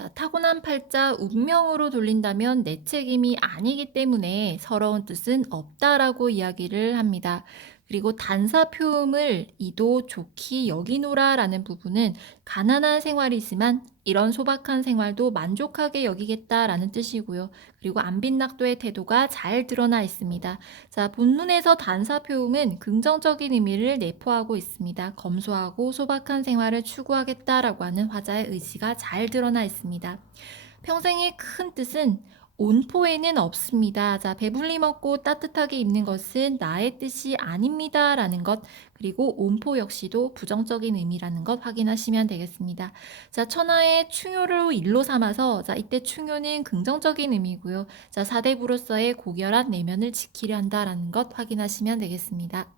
자, 타고난 팔자 운명으로 돌린다면 내 책임이 아니기 때문에 서러운 뜻은 없다라고 이야기를 합니다. 그리고 단사 표음을 이도 좋기 여기노라라는 부분은 가난한 생활이지만 이런 소박한 생활도 만족하게 여기겠다라는 뜻이고요. 그리고 안빈낙도의 태도가 잘 드러나 있습니다. 자, 본문에서 단사 표음은 긍정적인 의미를 내포하고 있습니다. 검소하고 소박한 생활을 추구하겠다라고 하는 화자의 의지가 잘 드러나 있습니다. 평생의 큰 뜻은 온포에는 없습니다. 자, 배불리 먹고 따뜻하게 입는 것은 나의 뜻이 아닙니다. 라는 것, 그리고 온포 역시도 부정적인 의미라는 것 확인하시면 되겠습니다. 자, 천하의 충효를 일로 삼아서, 자, 이때 충효는 긍정적인 의미고요. 자, 사대부로서의 고결한 내면을 지키려 한다라는 것 확인하시면 되겠습니다.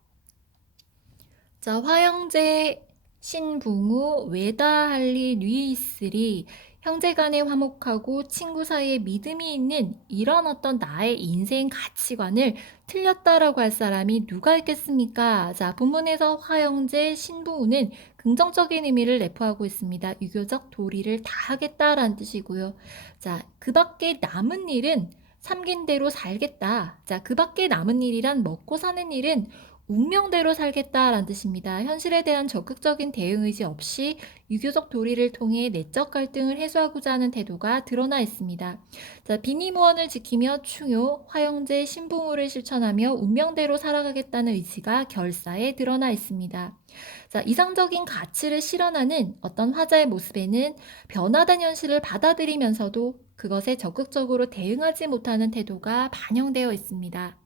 자, 화영제 신붕우 외다할리 뉘이스리 형제 간의 화목하고 친구 사이에 믿음이 있는 이런 어떤 나의 인생 가치관을 틀렸다라고 할 사람이 누가 있겠습니까? 자, 본문에서 화형제 신부우는 긍정적인 의미를 내포하고 있습니다. 유교적 도리를 다 하겠다라는 뜻이고요. 자, 그 밖에 남은 일은 삼긴 대로 살겠다. 자, 그 밖에 남은 일이란 먹고 사는 일은 운명대로 살겠다라는 뜻입니다. 현실에 대한 적극적인 대응 의지 없이 유교적 도리를 통해 내적 갈등을 해소하고자 하는 태도가 드러나 있습니다. 자, 비니무원을 지키며 충효, 화영제, 신봉호를 실천하며 운명대로 살아가겠다는 의지가 결사에 드러나 있습니다. 자, 이상적인 가치를 실현하는 어떤 화자의 모습에는 변화된 현실을 받아들이면서도 그것에 적극적으로 대응하지 못하는 태도가 반영되어 있습니다.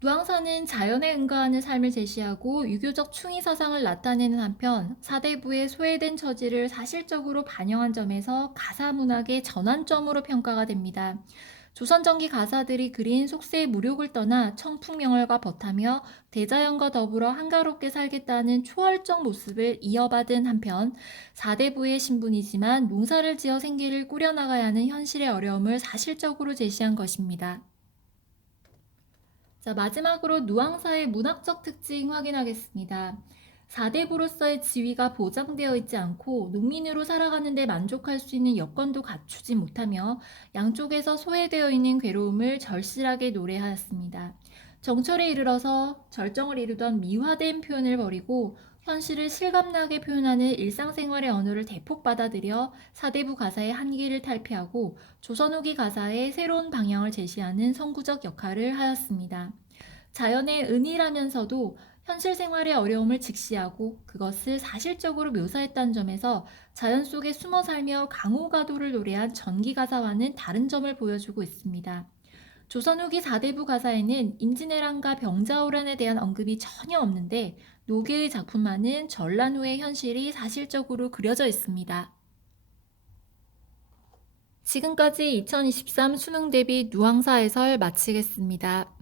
누앙사는 자연에 응가하는 삶을 제시하고 유교적 충의 사상을 나타내는 한편 사대부의 소외된 처지를 사실적으로 반영한 점에서 가사 문학의 전환점으로 평가가 됩니다. 조선 전기 가사들이 그린 속세의 무력을 떠나 청풍명월과 버타며 대자연과 더불어 한가롭게 살겠다는 초월적 모습을 이어받은 한편 사대부의 신분이지만 농사를 지어 생계를 꾸려나가야 하는 현실의 어려움을 사실적으로 제시한 것입니다. 자, 마지막으로 누앙사의 문학적 특징 확인하겠습니다. 사대부로서의 지위가 보장되어 있지 않고 농민으로 살아가는 데 만족할 수 있는 여건도 갖추지 못하며 양쪽에서 소외되어 있는 괴로움을 절실하게 노래하였습니다. 정철에 이르러서 절정을 이루던 미화된 표현을 버리고 현실을 실감나게 표현하는 일상생활의 언어를 대폭 받아들여 사대부 가사의 한계를 탈피하고 조선 후기 가사의 새로운 방향을 제시하는 선구적 역할을 하였습니다. 자연의 은이라면서도 현실 생활의 어려움을 직시하고 그것을 사실적으로 묘사했다는 점에서 자연 속에 숨어 살며 강호가도를 노래한 전기 가사와는 다른 점을 보여주고 있습니다. 조선 후기 4대부 가사에는 임진왜란과 병자호란에 대한 언급이 전혀 없는데 노계의 작품만은 전란 후의 현실이 사실적으로 그려져 있습니다. 지금까지 2023 수능 대비 누앙사 해설 마치겠습니다.